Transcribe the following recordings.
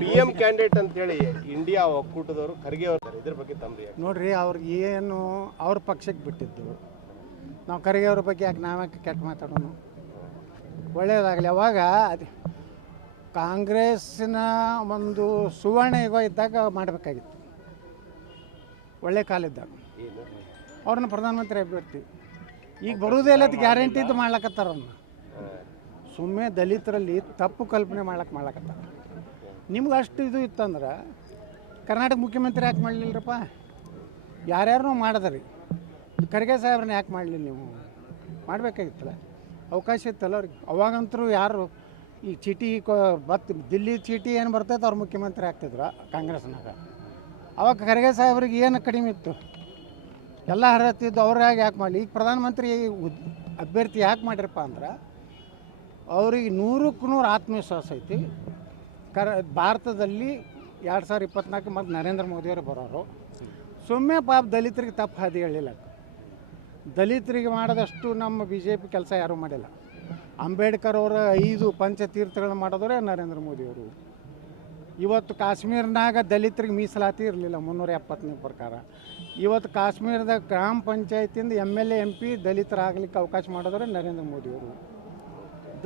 PM candidate ಅಂತ ಹೇಳಿ India ಒಕ್ಕೂಟದವರು Kharge ಅವರು ಇದ್ರ ಬಗ್ಗೆ ತಮ್ಮ ನೋಡ್ರಿ ಅವ್ರಿಗೆ ಏನು ಅವ್ರ ಪಕ್ಷಕ್ಕೆ ಬಿಟ್ಟಿದ್ದು ನಾವು ಖರ್ಗೆ ಅವ್ರ ಬಗ್ಗೆ ಯಾಕೆ ನಾವೇ ಕೆಟ್ಟ ಮಾತಾಡೋಣ ಒಳ್ಳೆಯದಾಗಲಿ. ಅವಾಗ ಅದು ಕಾಂಗ್ರೆಸ್ಸಿನ ಒಂದು ಸುವರ್ಣ ಯುಗ ಇದ್ದಾಗ ಮಾಡಬೇಕಾಗಿತ್ತು, ಒಳ್ಳೆ ಕಾಲಿದ್ದಾಗ ಅವ್ರನ್ನ ಪ್ರಧಾನಮಂತ್ರಿ ಅಭ್ಯರ್ಥಿ. ಈಗ ಬರುವುದೇ ಇಲ್ಲ ಗ್ಯಾರಂಟಿ ಇದ್ದು ಮಾಡ್ಲಕತ್ತಾರ. ಅವ್ರನ್ನ ಸುಮ್ಮನೆ ದಲಿತರಲ್ಲಿ ತಪ್ಪು ಕಲ್ಪನೆ ಮಾಡ್ಲಕತ್ತಾರ. ನಿಮ್ಗೆ ಅಷ್ಟು ಇದು ಇತ್ತಂದ್ರೆ ಕರ್ನಾಟಕ ಮುಖ್ಯಮಂತ್ರಿ ಯಾಕೆ ಮಾಡಲಿಲ್ಲರಪ್ಪ? ಯಾರ್ಯಾರು ಮಾಡಿದ್ರಿ, ಖರ್ಗೆ ಸಾಹೇಬ್ರನ್ನ ಯಾಕೆ ಮಾಡಲಿಲ್ಲ? ನೀವು ಮಾಡಬೇಕಾಗಿತ್ತಲ್ಲ, ಅವಕಾಶ ಇತ್ತಲ್ಲ ಅವ್ರಿಗೆ. ಅವಾಗಂತರೂ ಯಾರು ಈ ಚೀಟಿ ದಿಲ್ಲಿ ಚೀಟಿ ಏನು ಬರ್ತೈತೆ ಅವ್ರು ಮುಖ್ಯಮಂತ್ರಿ ಆಗ್ತಿದ್ರು ಕಾಂಗ್ರೆಸ್ನಾಗ. ಅವಾಗ ಖರ್ಗೆ ಸಾಹೇಬ್ರಿಗೆ ಏನು ಕಡಿಮೆ ಇತ್ತು, ಎಲ್ಲ ಹರತಿದ್ದು ಅವ್ರಾಗ ಯಾಕೆ ಮಾಡಲಿ? ಈಗ ಪ್ರಧಾನಮಂತ್ರಿ ಅಭ್ಯರ್ಥಿ ಯಾಕೆ ಮಾಡಿರಪ್ಪ ಅಂದ್ರೆ ಅವ್ರಿಗೆ 100ಕ್ಕೆ 100 ಆತ್ಮವಿಶ್ವಾಸ ಐತಿ. ಭಾರತದಲ್ಲಿ 2024 ಮತ್ತು ನರೇಂದ್ರ ಮೋದಿಯವರು ಬರೋರು. ಸುಮ್ಮನೆ ಪಾಪ ದಲಿತರಿಗೆ ತಪ್ಪು ಹಾದಿ ಹೇಳಿಲ್ಲ. ದಲಿತರಿಗೆ ಮಾಡೋದಷ್ಟು ನಮ್ಮ BJP ಕೆಲಸ ಯಾರೂ ಮಾಡಿಲ್ಲ. ಅಂಬೇಡ್ಕರ್ ಅವರ 5 ಪಂಚತೀರ್ಥಗಳನ್ನು ಮಾಡಿದವರೇ ನರೇಂದ್ರ ಮೋದಿಯವರು. ಇವತ್ತು ಕಾಶ್ಮೀರನಾಗ ದಲಿತರಿಗೆ ಮೀಸಲಾತಿ ಇರಲಿಲ್ಲ 370ನೇ ಪ್ರಕಾರ. ಇವತ್ತು ಕಾಶ್ಮೀರದ ಗ್ರಾಮ ಪಂಚಾಯತಿಯಿಂದ MLA MP ದಲಿತರಾಗಲಿಕ್ಕೆ ಅವಕಾಶ ಮಾಡಿದವರೇ ನರೇಂದ್ರ ಮೋದಿಯವರು.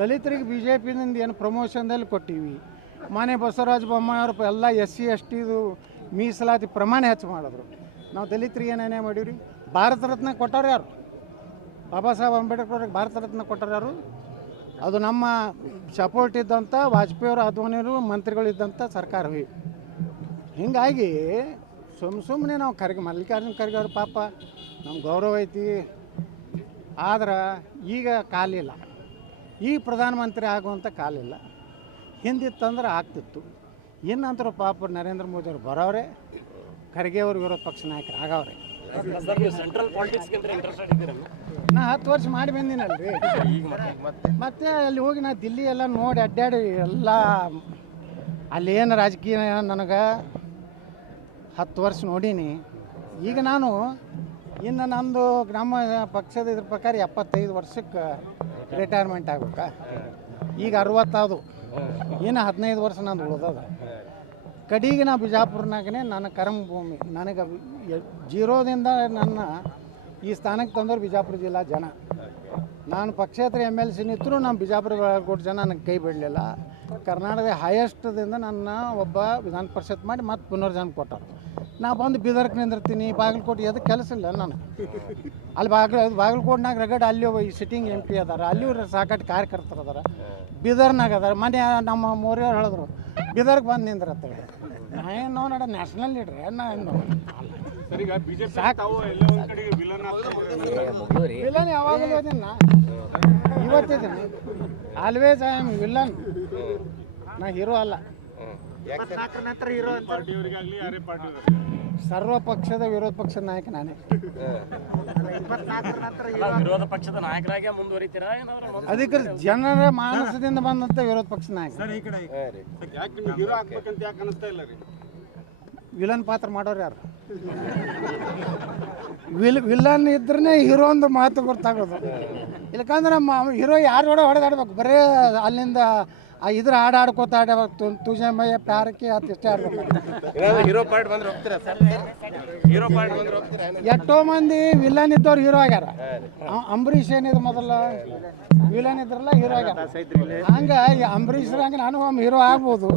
ದಲಿತರಿಗೆ BJPನಿಂದ ಏನು ಪ್ರಮೋಷನ್ದಲ್ಲಿ ಕೊಟ್ಟಿವಿ. ಮಾನ್ಯ ಬಸವರಾಜ ಬೊಮ್ಮಾಯಿ ಅವರು ಎಲ್ಲ SC ST ಮೀಸಲಾತಿ ಪ್ರಮಾಣ ಹೆಚ್ಚು ಮಾಡಿದ್ರು. ನಾವು ದಲಿತರಿಗೆ ಏನೇನೇ ಮಾಡೀವಿ? ಭಾರತ ರತ್ನ ಕೊಟ್ಟವ್ರು ಯಾರು? ಬಾಬಾ ಸಾಹೇಬ್ ಅಂಬೇಡ್ಕರ್ ಅವ್ರಿಗೆ ಭಾರತ ರತ್ನ ಕೊಟ್ಟರು ಯಾರು? ಅದು ನಮ್ಮ ಸಪೋರ್ಟ್ ಇದ್ದಂಥ ವಾಜಪೇಯಿಯವರು ಅದ್ವಾನಿಯವರು ಮಂತ್ರಿಗಳಿದ್ದಂಥ ಸರ್ಕಾರವೇ. ಹೀಗಾಗಿ ಸುಮ್ಮನೆ ನಾವು ಮಲ್ಲಿಕಾರ್ಜುನ ಖರ್ಗೆ ಅವ್ರ ಪಾಪ ನಮ್ಗೆ ಗೌರವ ಐತಿ. ಆದ್ರೆ ಈಗ ಕಾಲಿಲ್ಲ, ಈಗ ಪ್ರಧಾನಮಂತ್ರಿ ಆಗುವಂಥ ಕಾಲಿಲ್ಲ. ಹಿಂದಿತ್ತಂದ್ರೆ ಆಗ್ತಿತ್ತು. ಇನ್ನಂತರೂ ಪಾಪ ನರೇಂದ್ರ ಮೋದಿಯವರು ಬರೋರೆ, ಖರ್ಗೆ ಅವರು ವಿರೋಧ ಪಕ್ಷ ನಾಯಕರು ಆಗವ್ರೆ. ನಾ 10 ವರ್ಷ ಮಾಡಿ ಬಂದಿನಲ್ರಿ. ಮತ್ತೆ ಅಲ್ಲಿ ಹೋಗಿ ನಾ ದಿಲ್ಲಿ ಎಲ್ಲ ನೋಡಿ ಅಡ್ಡಾಡಿ ಎಲ್ಲ ಅಲ್ಲೇನು ರಾಜಕೀಯ ನನಗೆ 10 ವರ್ಷ ನೋಡೀನಿ. ಈಗ ನಾನು ಇನ್ನು ನಂದು ನಮ್ಮ ಪಕ್ಷದ ಇದ್ರ ಪ್ರಕಾರ 75 ವರ್ಷಕ್ಕೆ ರಿಟೈರ್ಮೆಂಟ್ ಆಗ್ಬೇಕಾ. ಈಗ 60 ಇನ್ನು 15 ವರ್ಷ ನಂದು ಉಳ್ದದ. ಕಡೆಗೆ ನಾ ಬಿಜಾಪುರನಾಗೇ ನನ್ನ ಕರ್ಮಭೂಮಿ. ನನಗೆ 0ದಿಂದ ನನ್ನ ಈ ಸ್ಥಾನಕ್ಕೆ ತಂದವರು ಬಿಜಾಪುರ ಜಿಲ್ಲಾ ಜನ. ನಾನು ಪಕ್ಷೇತರ MLC ನಿಂತರೂ ನಮ್ಮ ಬಿಜಾಪುರ ಬಾಗಲಕೋಟೆ ಜನ ನನಗೆ ಕೈ ಬಿಡಲಿಲ್ಲ. ಕರ್ನಾಟಕದ ಹೈಯೆಸ್ಟ್ದಿಂದ ನನ್ನ ಒಬ್ಬ ವಿಧಾನ ಪರಿಷತ್ ಮಾಡಿ ಮತ್ತು ಪುನರ್ಜನ್ಮ ಕೊಟ್ಟರು. ನಾ ಬಂದು ಬೀದರ್ಗೆ ನಿಂದಿರ್ತೀನಿ, ಬಾಗಲಕೋಟೆ ಅದಕ್ಕೆ ಕೆಲಸ ಇಲ್ಲ ನನಗೆ. ಅಲ್ಲಿ ಬಾಗಲಕೋಟೆನಾಗ ರಗಡ್ ಅಲ್ಲಿ ಈ ಸಿಟ್ಟಿಂಗ್ MP ಅದಾರ, ಅಲ್ಲಿ ಸಾಕಷ್ಟು ಕಾರ್ಯಕರ್ತರು ಅದಾರ. ಬೀದರ್ನಾಗ ಅದಾರ. ಮನೆ ನಮ್ಮ ಮೋರಿಯವ್ರು ಹೇಳಿದ್ರು ಬೀದರ್ಗೆ ಬಂದು ನಿಂದ್ರತ್ತೇಳಿ. ನಾ ಏನು ನೋಡ ನ್ಯಾಷನಲ್ ಲೀಡ್ರಿ ನಾನು ವಿಲನ್ ಯಾವಾಗಲೂ ಇದೀನಿ. ಇವತ್ತಿದ್ದೀನಿ ಆಲ್ವೇಸ್ ಐ ಆಮ್ ವಿಲನ್. ನಾ ಹೀರೋ ಅಲ್ಲ. ಸರ್ವ ಪಕ್ಷದ ವಿರೋಧ ಪಕ್ಷದ ನಾಯಕ ನಾನೇ. ವಿರೋಧ ಪಕ್ಷದ ನಾಯಕರಾಗಿ ಮುಂದುವರಿತೀರಾ? ಅದಕ್ಕೆ ಜನರ ಮಾನಸದಿಂದ ಬಂದಂತ ವಿರೋಧ ಪಕ್ಷದ ನಾಯಕ. ವಿಲನ್ ಪಾತ್ರ ಮಾಡೋರು ಯಾರು? ವಿಲನ್ ಇದ್ರೇ ಹೀರೋ ಒಂದು ಮಾತು ಗೊತ್ತಾಗೋದು. ಇಲ್ಲಕಂದ್ರೆ ಹೀರೋ ಯಾರು ಹೊಡೆದಾಡ್ಬೇಕು, ಬರೀ ಅಲ್ಲಿಂದ ಇದ್ರ ಹಾಡು ಆಡ್ಕೋತ ಆಡಬೇಕು. ತುಜೆ ಮೈಯ ಪ್ಯಾರಕ್ಕೆ ಅದು ಇಷ್ಟೇ ಆಡ್ಬೇಕು. ಎಷ್ಟೋ ಮಂದಿ ವಿಲನ್ ಇದ್ದವ್ರು ಹೀರೋ ಆಗ್ಯಾರ. ಅಂಬರೀಷ್ ಏನಿದ್ರು ಮೊದಲ ವಿಲನ್ ಇದ್ರಲ್ಲ ಹೀರೋ ಆಗ್ಯಾರ. ಹಂಗೆ ಅಂಬರೀಷ್ರಂಗೆ ನಾನು ಒಮ್ಮೆ ಹೀರೋ ಆಗ್ಬೋದು.